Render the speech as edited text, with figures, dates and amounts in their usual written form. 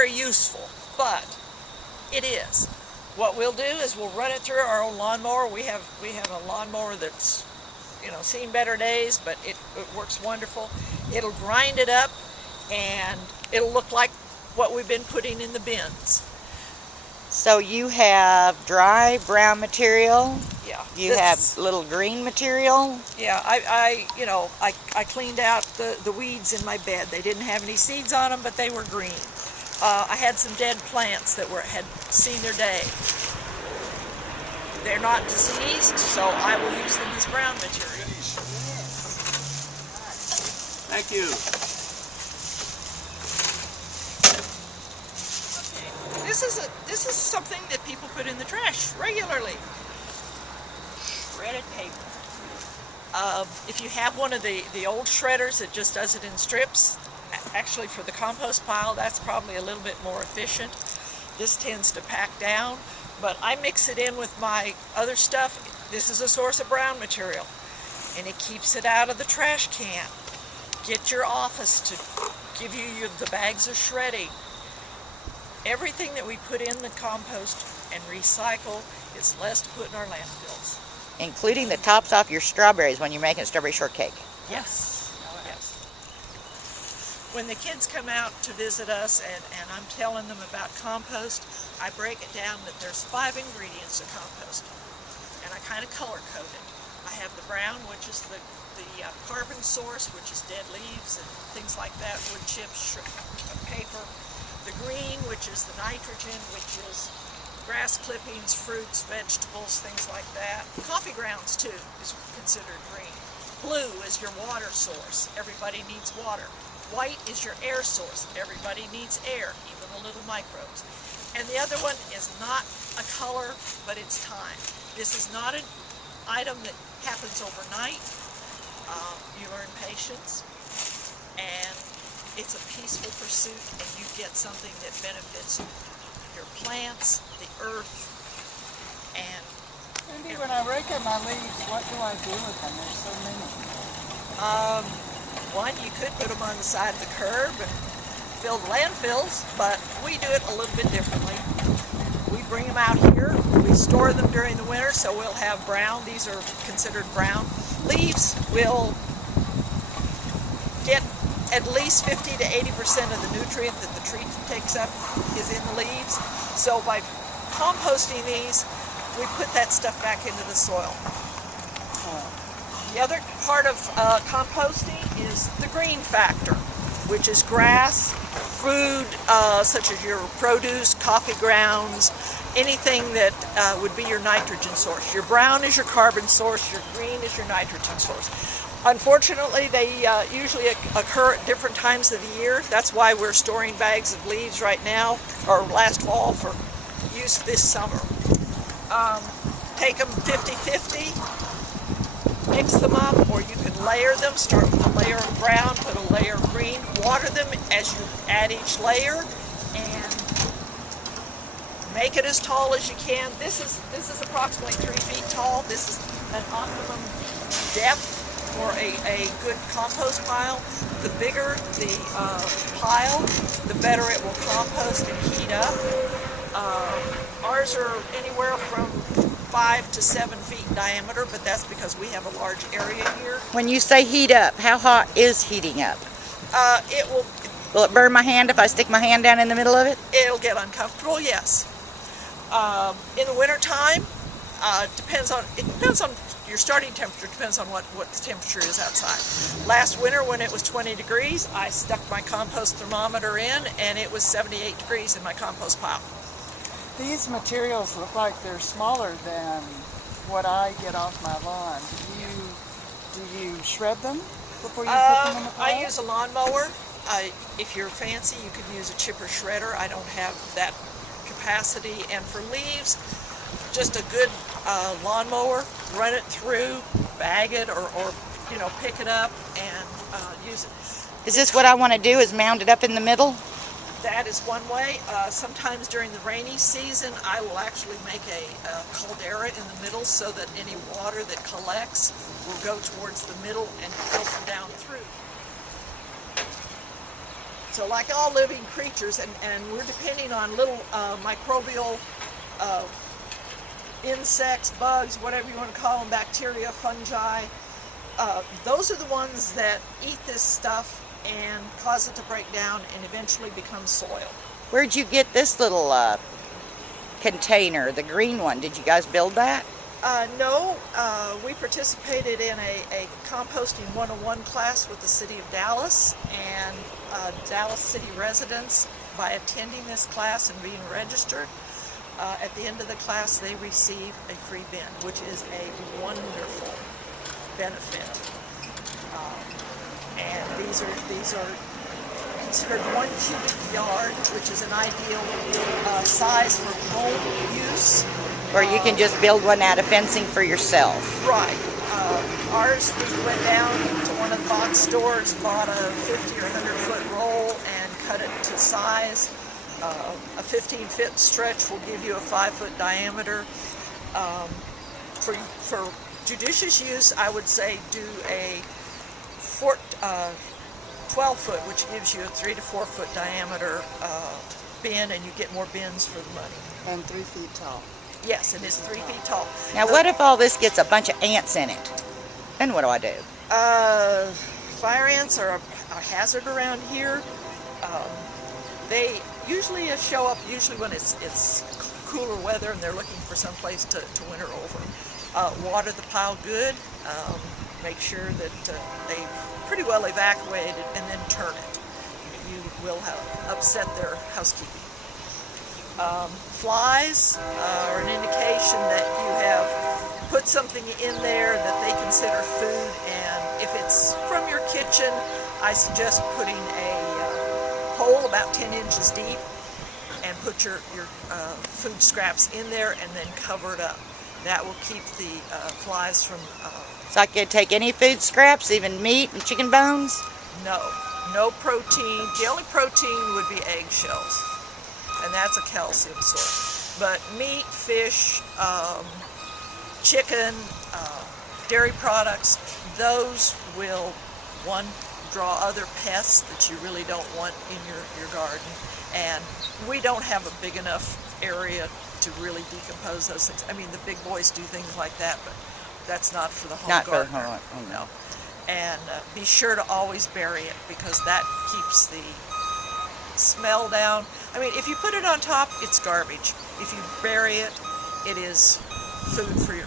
very useful, but it is. What we'll do is we'll run it through our own lawnmower. We have a lawnmower that's, you know, seen better days, but it works wonderful. It'll grind it up, and it'll look like what we've been putting in the bins. So you have dry brown material. Yeah. You have little green material. Yeah, I cleaned out the weeds in my bed. They didn't have any seeds on them, but they were green. I had some dead plants that had seen their day. They're not diseased, so I will use them as brown material. Thank you. Okay. This is something that people put in the trash regularly. Shredded paper. If you have one of the old shredders that just does it in strips, actually for the compost pile, that's probably a little bit more efficient. This tends to pack down, but I mix it in with my other stuff. This is a source of brown material, and it keeps it out of the trash can. Get your office to give you the bags of shredding. Everything that we put in the compost and recycle is less to put in our landfills. Including the tops off your strawberries when you're making strawberry shortcake. Yes. Yes. When the kids come out to visit us and I'm telling them about compost, I break it down that there's 5 ingredients of compost, and I kind of color code it. I have the brown, which is the carbon source, which is dead leaves and things like that, wood chips, paper. The green, which is the nitrogen, which is grass clippings, fruits, vegetables, things like that. Coffee grounds, too, is considered green. Blue is your water source. Everybody needs water. White is your air source. Everybody needs air, even the little microbes. And the other one is not a color, but it's time. This is not an item that happens overnight. You learn patience, and it's a peaceful pursuit, and you get something that benefits your plants, the earth, and Cindy, when I rake up my leaves, what do I do with them? There's so many. one, you could put them on the side of the curb and build landfills, but we do it a little bit differently. We bring them out here, we store them during the winter, so we'll have brown. These are considered brown. Leaves will get at least 50 to 80% of the nutrient that the tree takes up is in the leaves. So by composting these, we put that stuff back into the soil. The other part of composting is the green factor, which is grass, food such as your produce, coffee grounds, anything that would be your nitrogen source. Your brown is your carbon source, your green is your nitrogen source. Unfortunately, they usually occur at different times of the year. That's why we're storing bags of leaves right now, or last fall for use this summer. Take them 50-50, mix them up, or you can layer them. Start with a layer of brown, put a layer of green, water them as you add each layer, and make it as tall as you can. This is approximately 3 feet tall. This is an optimum depth for a good compost pile. The bigger the pile, the better it will compost and heat up. Ours are anywhere from 5 to 7 feet in diameter, but that's because we have a large area here. When you say heat up, how hot is heating up? It will. Will it burn my hand if I stick my hand down in the middle of it? It'll get uncomfortable, yes. In the wintertime, it depends on your starting temperature, depends on what the temperature is outside. Last winter when it was 20 degrees, I stuck my compost thermometer in and it was 78 degrees in my compost pile. These materials look like they're smaller than what I get off my lawn. Do you shred them before you put them in the pile? I use a lawnmower. If you're fancy, you can use a chipper shredder. I don't have that capacity. And for leaves, just a good lawnmower, run it through, bag it, or pick it up and use it. Is this what I want to do, is mound it up in the middle? That is one way. Sometimes during the rainy season, I will actually make a caldera in the middle so that any water that collects will go towards the middle and filter down through. So like all living creatures, and we're depending on little microbial insects, bugs, whatever you want to call them, bacteria, fungi. Those are the ones that eat this stuff and cause it to break down and eventually become soil. Where'd you get this little container, the green one? Did you guys build that? No, we participated in a Composting 101 class with the City of Dallas and Dallas City residents. By attending this class and being registered, at the end of the class they receive a free bin, which is a wonderful benefit. And these are considered 1 cubic yard, which is an ideal size for home use. Or you can just build one out of fencing for yourself. Right. Ours, we went down to one of the box stores, bought a 50 or 100 foot roll and cut it to size. A 15-foot stretch will give you a 5-foot diameter. For judicious use, I would say do a 12-foot, which gives you a 3 to 4 foot diameter bin, and you get more bins for the money. And 3 feet tall. Yes, and it's 3 feet tall. Now, what if all this gets a bunch of ants in it? Then what do I do? Fire ants are a hazard around here. They usually show up when it's cooler weather and they're looking for some place to winter over. Water the pile good. Make sure that they've pretty well evacuated, and then turn it. You will have upset their housekeeping. Flies are an indication that you have put something in there that they consider food, and if it's from your kitchen, I suggest putting a hole about 10 inches deep and put your food scraps in there and then cover it up. That will keep the flies from... So I could take any food scraps, even meat and chicken bones? No protein. The only protein would be eggshells, and that's a calcium source. But meat, fish, chicken, dairy products, those will, one, draw other pests that you really don't want in your garden. And we don't have a big enough area to really decompose those things. I mean, the big boys do things like that, but that's not for the home gardener. For the home, no. And be sure to always bury it, because that keeps the smell down. I mean, if you put it on top, it's garbage. If you bury it, it is food for your